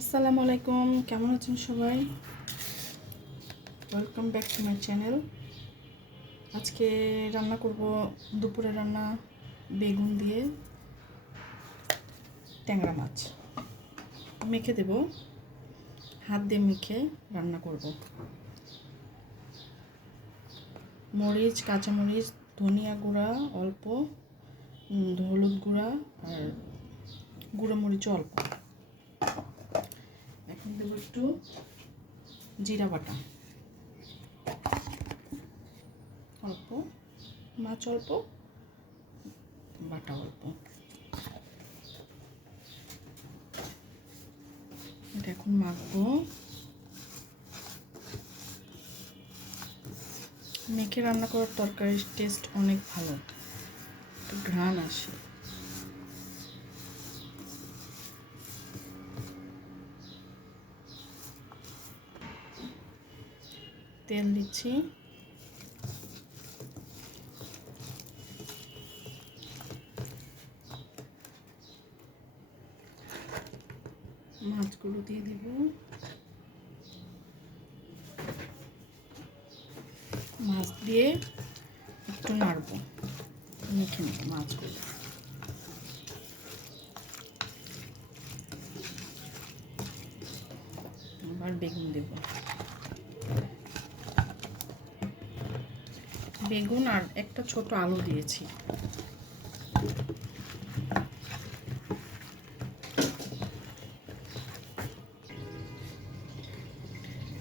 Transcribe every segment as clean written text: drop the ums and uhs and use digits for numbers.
আসসালামু আলাইকুম, কেমন আছেন সবাই? Welcome back to my channel. আজকে রান্না করব দুপুরে রান্না বেগুন দিয়ে ট্যাংরা মাছ মেখে দেব, হাত দিয়ে মেখে রান্না করব। মরিচ, কাঁচামরিচ, ধনিয়া গুঁড়া অল্প, হলুদ গুঁড়া আর গুঁড়ো মরিচও অল্প। এখন দেবো একটু জিরা বাটা, অল্প মাছ, অল্প বাটা, অল্প। এটা এখন মাখবো। মেখে রান্না করার তরকারির টেস্ট অনেক ভালো, ঘ্রাণ আসে। তেল দিচ্ছি, মাছগুলো দিয়ে দিব। মাছ দিয়ে একটু নাড়বো, মেখে নেব মাছগুলো। আবার বেগুন দেব, বেগুন আর একটা ছোট আলু দিয়েছি।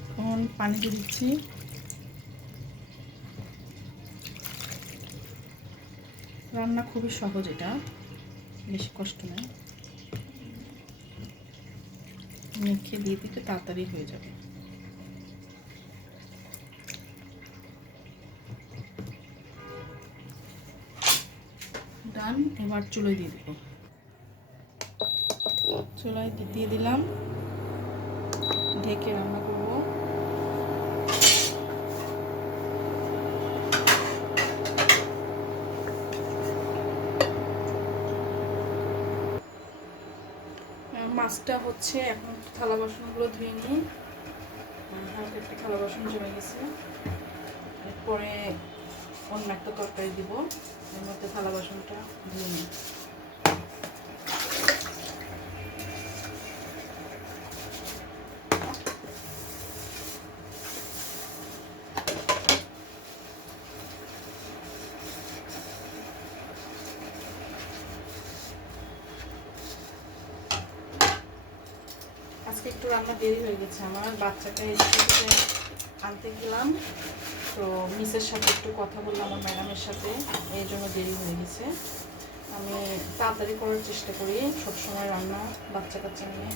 এখন পানি দিয়ে দিচ্ছি। রান্না খুবই সহজ, এটা বেশি কষ্ট নেই। মেখে দিয়ে দিতে তাড়াতাড়ি হয়ে যাবে। ডান। এবার চুলায় দিয়ে দেবো, চুলায় দিয়ে দিলাম, ঢেকে রান্না করব। মাছটা হচ্ছে, এখন থালা বাসনগুলো ধুয়ে নিই। হালকা একটা থালা বাসন জমে গেছে, এরপরে অন্য একটা তরকারি দিব, এর মধ্যে থালা বাসনটা ধুয়ে নিই। আজকে একটু রান্না দেরি হয়ে গেছে আমার, বাচ্চাটা এসে আনতে গেলাম, তো মিসের সাথে একটু কথা বললাম, আমার ম্যাডামের সাথে, এই জন্য দেরি হয়ে গেছে। আমি তাড়াতাড়ি করার চেষ্টা করি সবসময় রান্না, বাচ্চা কাচ্চা নিয়ে।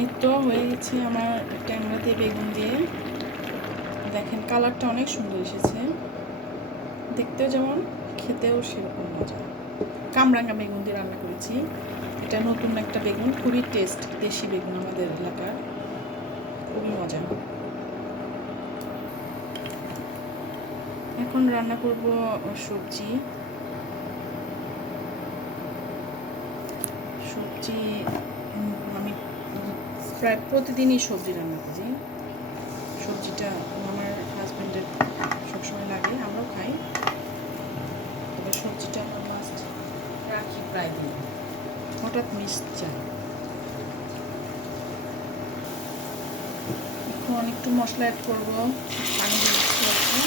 এই তো হয়ে গেছে আমার ট্যাংরা দিয়ে বেগুন দিয়ে। দেখেন কালারটা অনেক সুন্দর এসেছে, দেখতেও যেমন, খেতেও সেরকম মজা। কামরাঙা বেগুন দিয়ে রান্না করেছি। এটা নতুন একটা বেগুন, খুবই টেস্ট, দেশি বেগুন আমাদের এলাকার, খুবই মজা। এখন রান্না করব সবজি। আমি প্রায় প্রতিদিনই সবজি রান্না করি। সবজিটা আমার হাজব্যান্ডের সবসময় লাগে, আমরাও খাই, তবে সবজিটা আমার মাস্ট রাখি প্রায় দিন, হঠাৎ মিস যায়। এখন একটু মশলা অ্যাড করবো, পানি দিচ্ছি,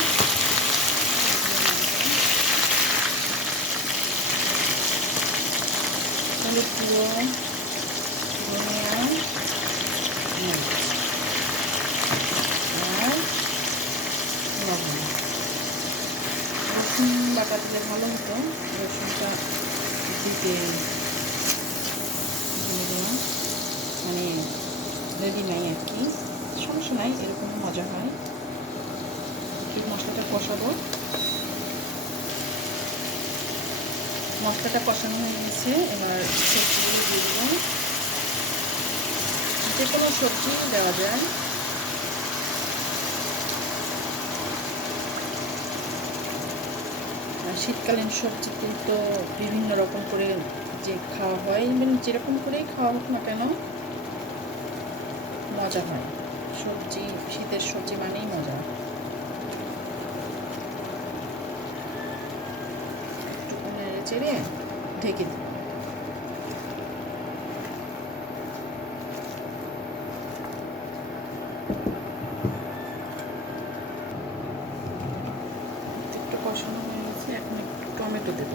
হলুদ গুঁড়ো, ধনিয়া, আর লবণ। রসুন বাটা দিলে ভালো হতো, রসুনটা দিতে মানে রেডি নাই আর কি, সমস্যা নাই, এরকম মজা হয়। একটু মশলাটা কষাবো। মশলাটা কষানো হয়ে গেছে, এবার সবজিগুলো দিয়ে দেবো। কোনো সবজি দেওয়া যায়। আর শীতকালীন সবজি তো বিভিন্ন রকম করে যে খাওয়া হয়, ইভেন যেরকম করেই খাওয়া হোক না কেন মজা হয়। সবজি, শীতের সবজি মানেই মজা। একটু নেড়ে চেড়ে ঢেকে দিই। একটু কষানো হয়ে গেছে, এখন একটু টমেটো দেব।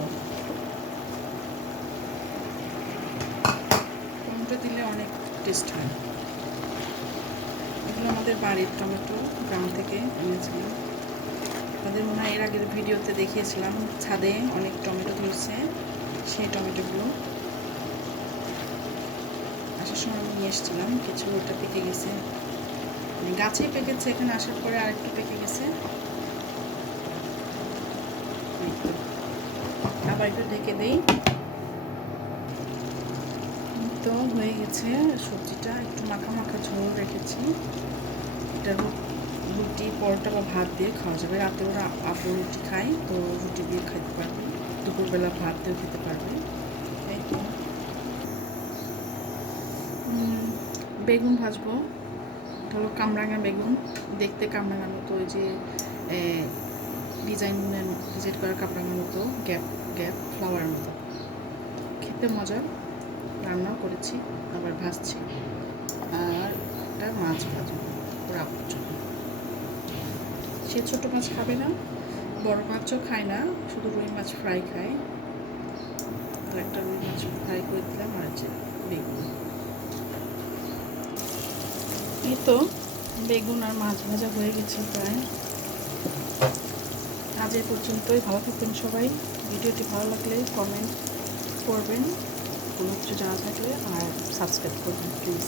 টমেটো দিলে অনেক টেস্ট হয়। এগুলো আমাদের বাড়ির টমেটো, গ্রাম থেকে এনেছিলাম। আপনাদের মনে হয় এর আগের ভিডিওতে দেখিয়েছিলাম, ছাদে অনেক টমেটো ধরছে, সেই টমেটোগুলো আসার সময় আমি নিয়ে এসেছিলাম। কিছু ওটা পেকে গেছে, মানে গাছেই পেকেছে, এখানে আসার পরে আরেকটু পেকে গেছে। আবার একটু ঢেকে দিই। তো হয়ে গেছে সবজিটা, একটু মাখা মাখা ঝোল রেখেছি। এটা রুটি, পরোটা বা ভাত দিয়ে খাওয়া যাবে। রাতে ওরা আপু রুটি খায়, তো রুটি দিয়ে খেতে পারবে। দুপুরবেলা ভাত দিয়েও খেতে পারবে। এই তো বেগুন ভাজবো। এটা হলো কামরাঙা বেগুন, দেখতে কামরাঙার মতো, ওই যে ডিজাইন করা কামরাঙার মতো, গ্যাপ গ্যাপ ফ্লাওয়ারের মতো, খেতে মজা। রান্নাও করেছি, আবার ভাজছি। আর একটা মাছ ভাজবো ওরা আপুর জন্য। সে ছোটো মাছ খাবে না, বড় মাছও খায় না, শুধু রুই মাছ ফ্রাই খায়। তো একটা রুই মাছ ফ্রাই করে দিলাম। আর যে বেগুন, এই তো বেগুন আর মাছ ভাজা হয়ে গেছে প্রায়। আজ এই পর্যন্তই। ভালো থাকবেন সবাই। ভিডিওটি ভালো লাগলে কমেন্ট করবেন, কোনো কিছু জানা থাকলে, আর সাবস্ক্রাইব করবেন প্লিজ।